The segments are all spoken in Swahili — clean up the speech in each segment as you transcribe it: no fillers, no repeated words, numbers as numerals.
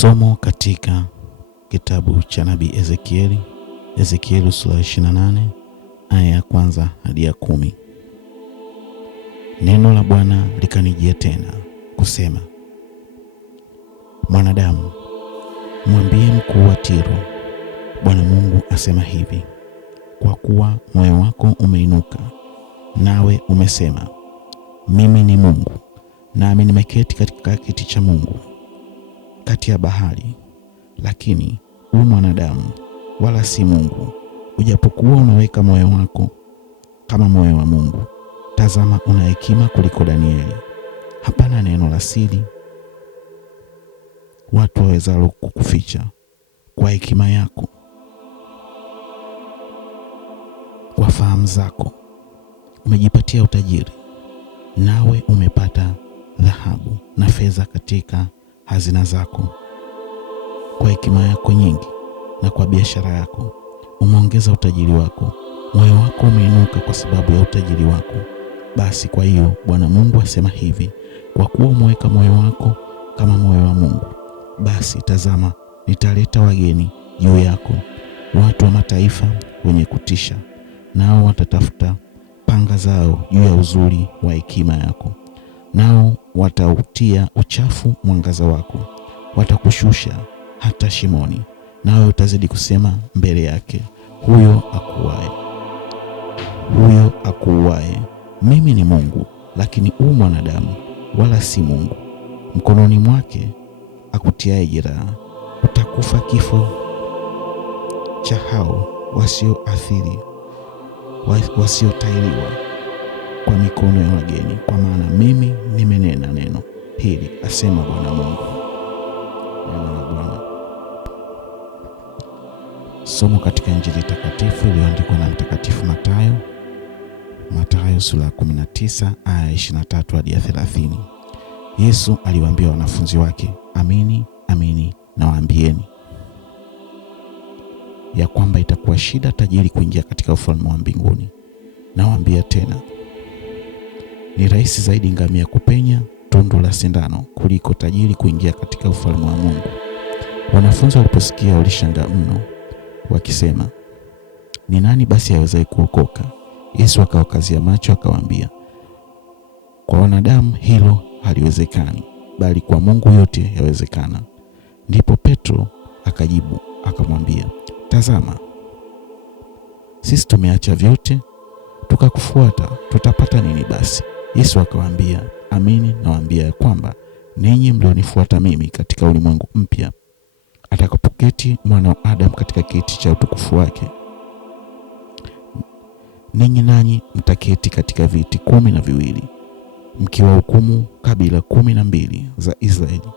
Somo katika kitabu cha nabii Ezekieli sura 28 aya ya kwanza hadi ya 10. Neno la Bwana likanijia tena kusema, mwanadamu, mwambie mkuu wa Tiro, Bwana Mungu asema hivi: kwa kuwa moyo wako umeinuka, nawe umesema, mimi ni Mungu, nami nimeketi katika kiti cha Mungu kati ya bahari, lakini mwanadamu, wala si Mungu, ujapokuwa unaweka moyo wako kama moyo wa Mungu. Tazama, una hekima kuliko Danieli. Hapana neno la siri watu wawezalo kukuficha. Kwa hekima yako, kwa fahamu zako umejipatia utajiri, nawe umepata dhahabu na fedha katika hazina zako. Kwa hekima yako nyingi na kwa biashara yako umeongeza utajiri wako. Moyo wako umeinuka kwa sababu ya utajiri wako. Basi kwa hiyo Bwana Mungu asema hivi: kwa kuwa umeweka moyo wako kama moyo wa Mungu, basi tazama, nitaleta wageni juu yako, watu wa mataifa wenye kutisha, nao watatafuta panga zao juu ya uzuri wa hekima yako, nao watautia uchafu mwangaza wako. Watakushusha hata shimoni, nawe utazidi kusema mbele yake, huyo akuuaye, mimi ni Mungu, lakini mwanadamu, wala si Mungu. Mkononi mwake akutiaye jeraha. Utakufa kifo cha hao wasiotahiriwa kwa mikono ya wageni, kwa maana mimi nimenena neno hili, asema Bwana Mungu. Neno la Bwana. Somo katika Injili takatifu iliyoandikwa na Mtakatifu Mathayo sura ya 19 aya 23 hadi 30. Yesu aliwaambia wanafunzi wake, amini amini nawaambieni ya kwamba itakuwa shida tajiri kuingia katika ufalme wa mbinguni. Nawaambia tena, ni rahisi zaidi ngamia kupenya tundu la sindano kuliko tajiri kuingia katika ufalme wa Mungu. Wanafunzi waliposikia walishangaa mno, wakisema, ni nani basi awezaye kuokoka? Yesu akawakazia macho akawaambia, kwa wanadamu hilo haliwezekani, bali kwa Mungu yote yawezekana. Ndipo Petro akajibu akamwambia, tazama, sisi tumeacha vyote tukakufuata, tutapata nini basi? Yesu akawaambia, amini nawaambia ya kwamba ninyi mlionifuata mimi, katika ulimwengu mpya atakapoketi Mwana wa Adamu katika kiti cha utukufu wake, ninyi nanyi mtaketi katika viti 12, mkiwahukumu kabila 12 za Israeli.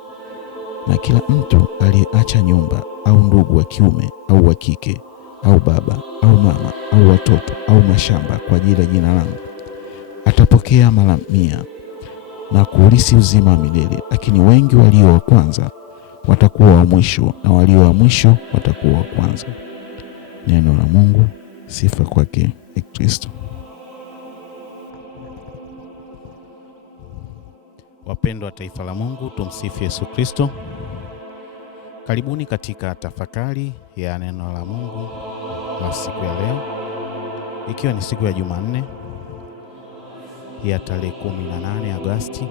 Na kila mtu aliyeacha nyumba au ndugu wa kiume au wa kike au baba au mama au watoto au mashamba kwa ajili ya jina langu atapokea mara 100 na kuurithi uzima wa milele. Lakini wengi walio wa kwanza watakuwa wa mwisho, na walio wa mwisho watakuwa wa kwanza. Neno la Mungu. Sifa kwake Kristo. Wapendwa wa taifa la Mungu, tumsifu Yesu Kristo. Karibuni katika tafakari ya neno la Mungu la siku ya leo, ikiwa ni siku ya Jumanne ya tarehe 18 Agosti.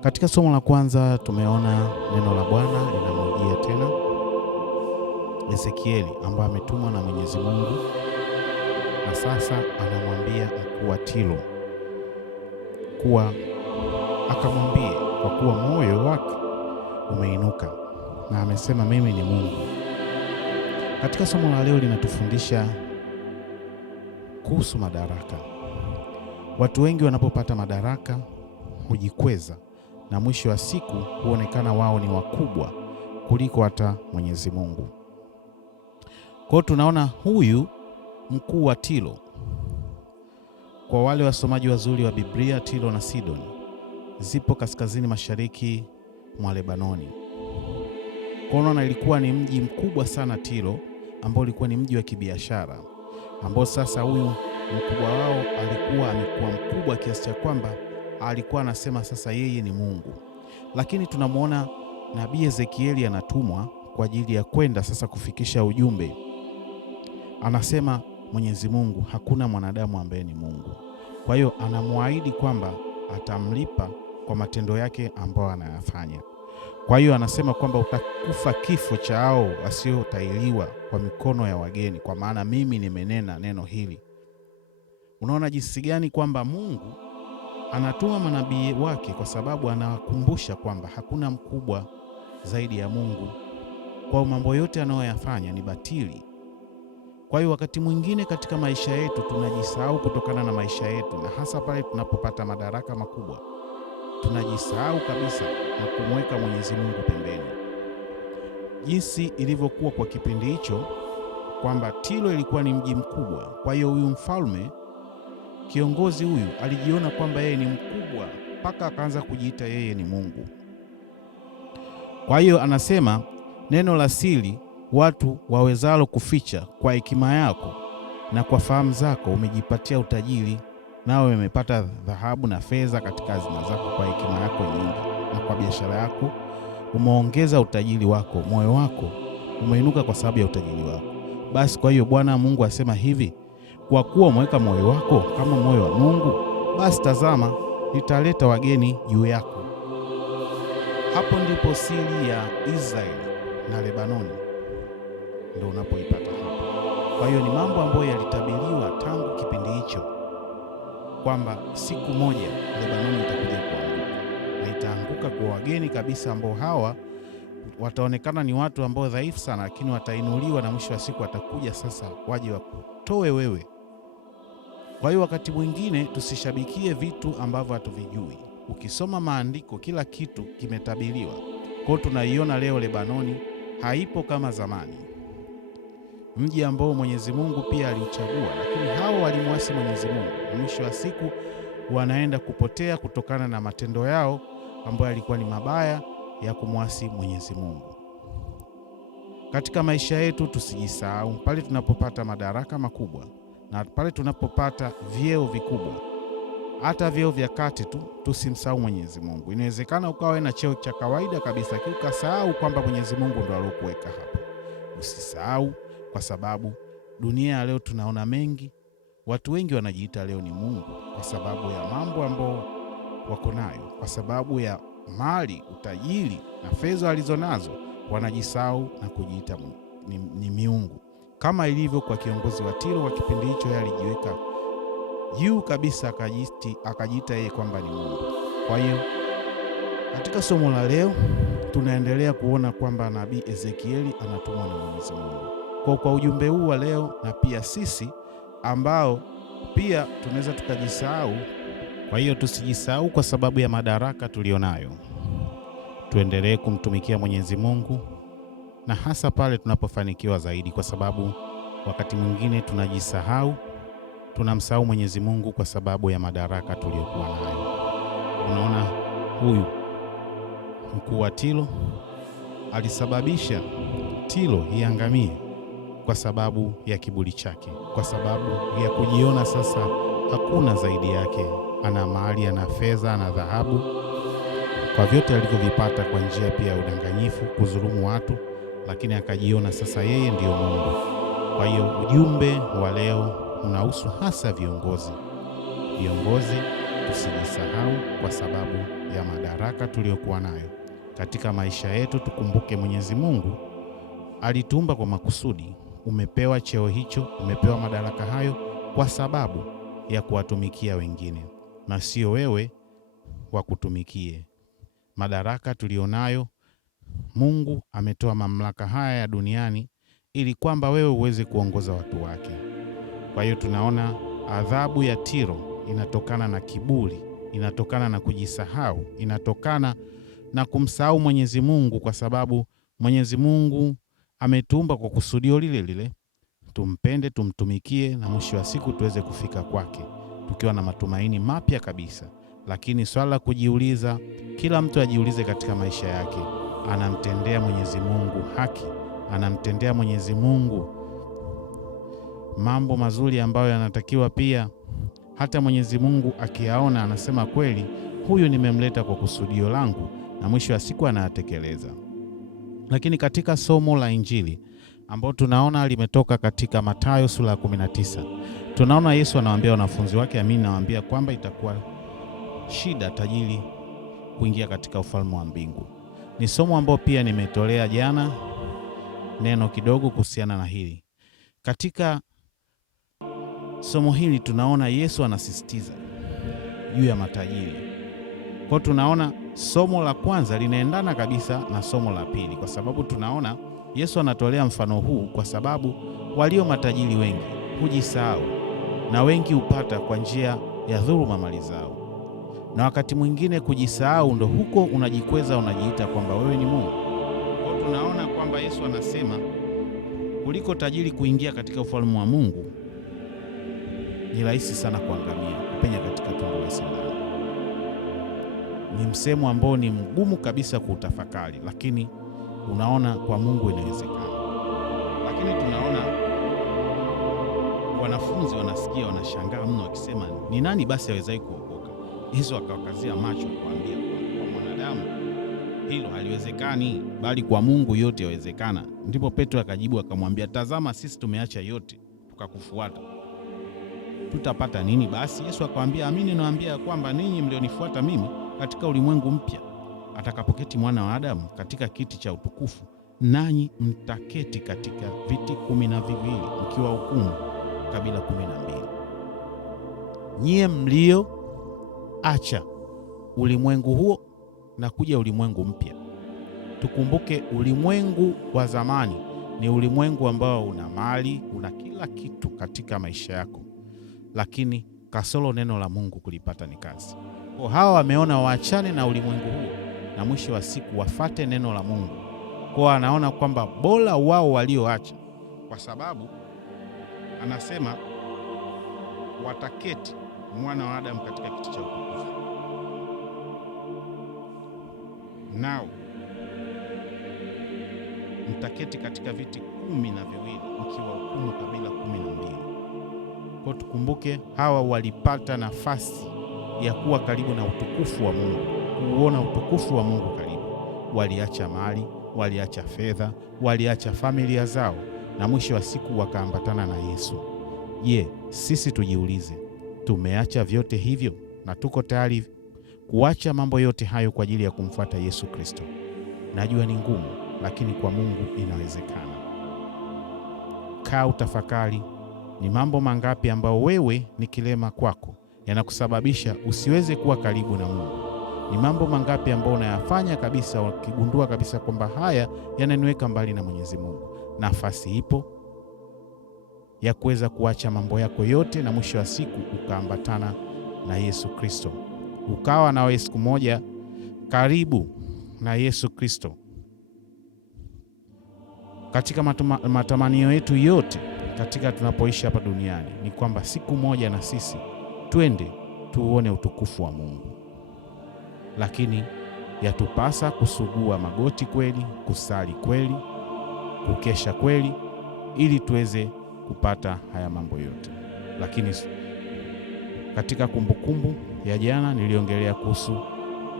Katika somo la kwanza tumeona neno la Bwana linamjia tena Ezekieli ambaye ametumwa na Mwenyezi Mungu, na sasa anamwambia mkuu wa Tiro kuwa akamwambie, kwa kuwa moyo wake umeinuka na amesema mimi ni Mungu. Katika somo la leo linatufundisha kuhusu madaraka. Watu wengi wanapopata madaraka hujikweza, na mwisho wa siku huonekana wao ni wakubwa kuliko hata Mwenyezi Mungu. Kwa tunaona huyu mkuu wa Tiro, kwa wale wasomaji wazuri wa Biblia, Tiro na Sidoni zipo kaskazini mashariki mwa Lebanoni. Kwa unaona ilikuwa ni mji mkubwa sana Tiro, ambao ulikuwa ni mji wa kibiashara, ambao sasa huyu mkubwa wao alikuwa amekuwa mkubwa kiasi cha kwamba alikuwa anasema sasa yeye ni Mungu. Lakini tunamuona nabii Ezekieli anatumwa kwa ajili ya kwenda sasa kufikisha ujumbe. Anasema Mwenyezi Mungu hakuna mwanadamu ambaye ni Mungu. Kwa hiyo anamwahidi kwamba atamlipa kwa matendo yake ambayo anayafanya. Kwa hiyo anasema kwamba utakufa kifo cha hao wasiotahiriwa kwa mikono ya wageni, kwa maana mimi nimenena neno hili. Unaona jinsi gani kwamba Mungu anatuma manabii wake, kwa sababu anawakumbusha kwamba hakuna mkubwa zaidi ya Mungu. Kwa mambo yote anayoyafanya ni batili. Kwa hiyo wakati mwingine katika maisha yetu tunajisahau kutokana na maisha yetu, na hasa pale tunapopata madaraka makubwa tunajisahau kabisa na kumweka Mwenyezi Mungu pembeni. Jinsi ilivyokuwa kwa kipindi hicho, kwamba Tiro ilikuwa ni mji mkubwa. Kwa hiyo huyu mfalme, kiongozi huyu, alijiona kwamba yeye ni mkubwa mpaka akaanza kujiita yeye ni Mungu. Kwa hiyo anasema neno la siri watu wawezalo kuficha, kwa hekima yako na kwa fahamu zako umejipatia utajiri, nawe umepata dhahabu na fedha katika hazina zako kwa hekima yako nyingi, na kwa biashara yako umeongeza utajiri wako, moyo wako umeinuka kwa sababu ya utajiri wako. Basi kwa hiyo Bwana Mungu asema hivi, kwa kuwa umeweka moyo wako kama moyo wa Mungu, basi tazama, nitaleta wageni juu yako. Hapo ndipo siri ya Israeli na Lebanoni ndio unapoipata hapo. Kwa hiyo ni mambo ambayo yalitabiriwa tangu kipindi hicho, kwamba siku moja Lebanoni itakuja kuanguka, na itaanguka kwa wageni kabisa, ambao hawa wataonekana ni watu ambao dhaifu sana, lakini watainuliwa na mwisho wa siku watakuja sasa waje wakutoe wewe. Kwa hiyo wakati mwingine tusishabikie vitu ambavyo hatuvijui. Ukisoma maandiko kila kitu kimetabiriwa. Kwa hiyo tunaiona leo Lebanoni haipo kama zamani, mji ambao Mwenyezi Mungu pia aliuchagua, lakini hao walimwasi Mwenyezi Mungu, na mwisho wa siku wanaenda kupotea kutokana na matendo yao ambayo yalikuwa ni mabaya ya kumwasi Mwenyezi Mungu. Katika maisha yetu tusijisahau pale tunapopata madaraka makubwa na pale tunapopata vyeo vikubwa, hata vyeo vya kati tu, tusimsahau Mwenyezi Mungu. Inawezekana ukawa na cheo cha kawaida kabisa, lakini ukasahau kwamba Mwenyezi Mungu ndo aliyokuweka hapo. Usisahau, kwa sababu dunia ya leo tunaona mengi. Watu wengi wanajiita leo ni Mungu kwa sababu ya mambo ambayo wako nayo, kwa sababu ya mali, utajiri na fedha alizonazo, wanajisahau na kujiita ni miungu. Kama ilivyo kwa kiongozi wa Tiro wa kipindi hicho, yeye alijiweka juu kabisa, akajiita yeye kwamba ni Mungu. Kwa hiyo katika somo la leo tunaendelea kuona kwamba nabii Ezekieli anatumwa na Mwenyezi Mungu kwa ujumbe huu wa leo, na pia sisi ambao pia tunaweza tukajisahau. Kwa hiyo tusijisahau kwa sababu ya madaraka tulionayo. Tuendelee kumtumikia Mwenyezi Mungu, na hasa pale tunapofanikiwa zaidi, kwa sababu wakati mwingine tunajisahau, tunamsahau Mwenyezi Mungu kwa sababu ya madaraka tuliyokuwa nayo. Unaona, huyu mkuu wa Tiro alisababisha Tiro iangamie kwa sababu ya kiburi chake, kwa sababu ya kujiona sasa hakuna zaidi yake. Ana mali, ana fedha, ana dhahabu, kwa vyote alivyovipata kwa njia pia ya udanganyifu, kudhulumu watu, lakini akajiona sasa yeye ndiyo Mungu. Kwa hiyo ujumbe wa leo unahusu hasa viongozi. Viongozi tusijisahau kwa sababu ya madaraka tuliyokuwa nayo katika maisha yetu. Tukumbuke Mwenyezi Mungu alituumba kwa makusudi. Umepewa cheo hicho, umepewa madaraka hayo kwa sababu ya kuwatumikia wengine, na sio wewe wakutumikie. Madaraka tulionayo, Mungu ametoa mamlaka haya ya duniani ili kwamba wewe uweze kuongoza watu wake. Kwa hiyo tunaona adhabu ya Tiro inatokana na kiburi, inatokana na kujisahau, inatokana na kumsahau Mwenyezi Mungu, kwa sababu Mwenyezi Mungu ametuumba kwa kusudio lile lile, tumpende, tumtumikie, na mwisho wa siku tuweze kufika kwake tukiwa na matumaini mapya kabisa. Lakini swala la kujiuliza, kila mtu ajiulize katika maisha yake, anamtendea Mwenyezi Mungu haki? Anamtendea Mwenyezi Mungu mambo mazuri ambayo yanatakiwa pia hata Mwenyezi Mungu akiyaona anasema kweli, huyu nimemleta kwa kusudio langu, na mwisho wa siku anayatekeleza. Lakini katika somo la Injili ambao tunaona limetoka katika Mathayo sura ya 19, tunaona Yesu anawaambia wanafunzi wake, amini nawaambia kwamba itakuwa shida tajiri kuingia katika ufalme wa mbingu. Ni somo ambao pia nimetolea jana neno kidogo kuhusiana na hili. Katika somo hili tunaona Yesu anasisitiza juu ya matajiri. Kwa tunaona somo la kwanza linaendana kabisa na somo la pili, kwa sababu tunaona Yesu anatolea mfano huu kwa sababu walio matajiri wengi hujisahau na wengi hupata kwa njia ya dhuluma mali zao. Na wakati mwingine kujisahau ndo huko unajikweza, unajiita kwamba wewe ni Mungu. Kwa tunaona kwamba Yesu anasema kuliko tajiri kuingia katika ufalme wa Mungu, ni rahisi sana kuangamia, kupenya katika tundu la sindano. Ni msemo ambao ni mgumu kabisa kuutafakari, lakini unaona kwa Mungu inawezekana. Lakini tunaona wanafunzi wanasikia, wanashangaa mno, wakisema ni nani basi awezaye kuokoka? Yesu akawakazia macho kuambia kwa mwanadamu hilo haliwezekani, bali kwa Mungu yote yawezekana. Ndipo Petro akajibu akamwambia, tazama, sisi tumeacha yote tukakufuata, tutapata nini basi? Yesu akamwambia, amini nawaambia kwamba ninyi mlionifuata mimi, katika ulimwengu mpya atakapoketi mwana wa Adamu katika kiti cha utukufu, nanyi mtaketi katika viti 12 mkiwa hukumu kabila 12. Nyie mlioacha ulimwengu huo na kuja ulimwengu mpya. Tukumbuke ulimwengu wa zamani ni ulimwengu ambao una mali, una kila kitu katika maisha yako, lakini kasoro neno la Mungu kulipata ni kazi. Kwa hawa wameona waachane na ulimwengu huo na mwisho wa siku wafate neno la Mungu. Kwa anaona kwamba bora wao walioacha, kwa sababu anasema wataketi mwana wa Adamu katika kiti cha utukufu, nao mtaketi katika viti 12 mkiwa hukumu kabila 12. Kwa tukumbuke hawa walipata nafasi ya kuwa karibu na utukufu wa Mungu, kuona utukufu wa Mungu karibu. Waliacha mali, waliacha fedha, waliacha familia zao, na mwisho wa siku wakaambatana na Yesu. Je, sisi tujiulize, tumeacha vyote hivyo na tuko tayari kuacha mambo yote hayo kwa ajili ya kumfuata Yesu Kristo? Najua ni ngumu, lakini kwa Mungu inawezekana. Kaa utafakari, ni mambo mangapi ambao wewe ni kilema kwako yanakusababisha usiweze kuwa karibu na Mungu? Ni mambo mangapi ambao unayafanya kabisa ukigundua kabisa kwamba haya yananiweka mbali na Mwenyezi Mungu? Nafasi ipo ya kuweza kuacha mambo yako yote na mwisho wa siku ukaambatana na Yesu Kristo, ukawa nawe siku moja karibu na Yesu Kristo. Katika matamanio yetu yote katika tunapoishi hapa duniani ni kwamba siku moja na sisi twende tuone utukufu wa Mungu, lakini yatupasa kusugua magoti kweli, kusali kweli, kukesha kweli, ili tuweze kupata haya mambo yote. Lakini katika kumbukumbu ya jana niliongelea kuhusu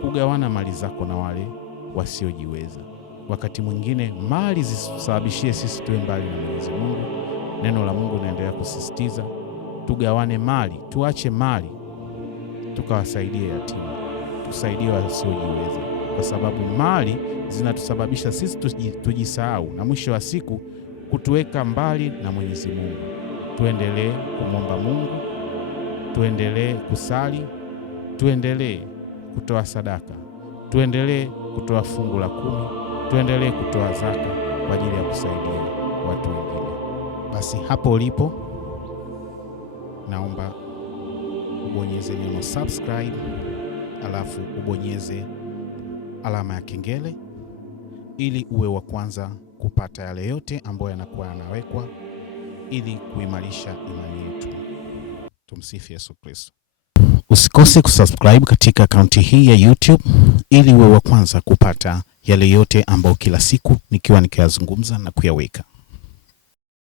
kugawana mali zako na wale wasiojiweza. Wakati mwingine mali zisababishie sisi tuwe mbali na Mwenyezi Mungu. Neno la Mungu linaendelea kusisitiza tugawane mali, tuache mali tukawasaidie yatima, tusaidie wasiojiweza, kwa sababu mali zinatusababisha sisi tujisahau na mwisho wa siku kutuweka mbali na Mwenyezi Mungu. Tuendelee kumwomba Mungu, tuendelee kusali, tuendelee kutoa sadaka, tuendelee kutoa fungu la 10, tuendelee kutoa zaka kwa ajili ya kusaidia watu wengine. Basi hapo ulipo, naomba ubonyeze neno subscribe, alafu ubonyeze alama ya kengele ili uwe wa kwanza kupata yale yote ambayo yanakuwa yanawekwa ili kuimarisha imani yetu. Tumsifu Yesu Kristo. Usikose kusubscribe katika akaunti hii ya YouTube ili uwe wa kwanza kupata yale yote ambayo kila siku nikiwa nikiyazungumza na kuyaweka.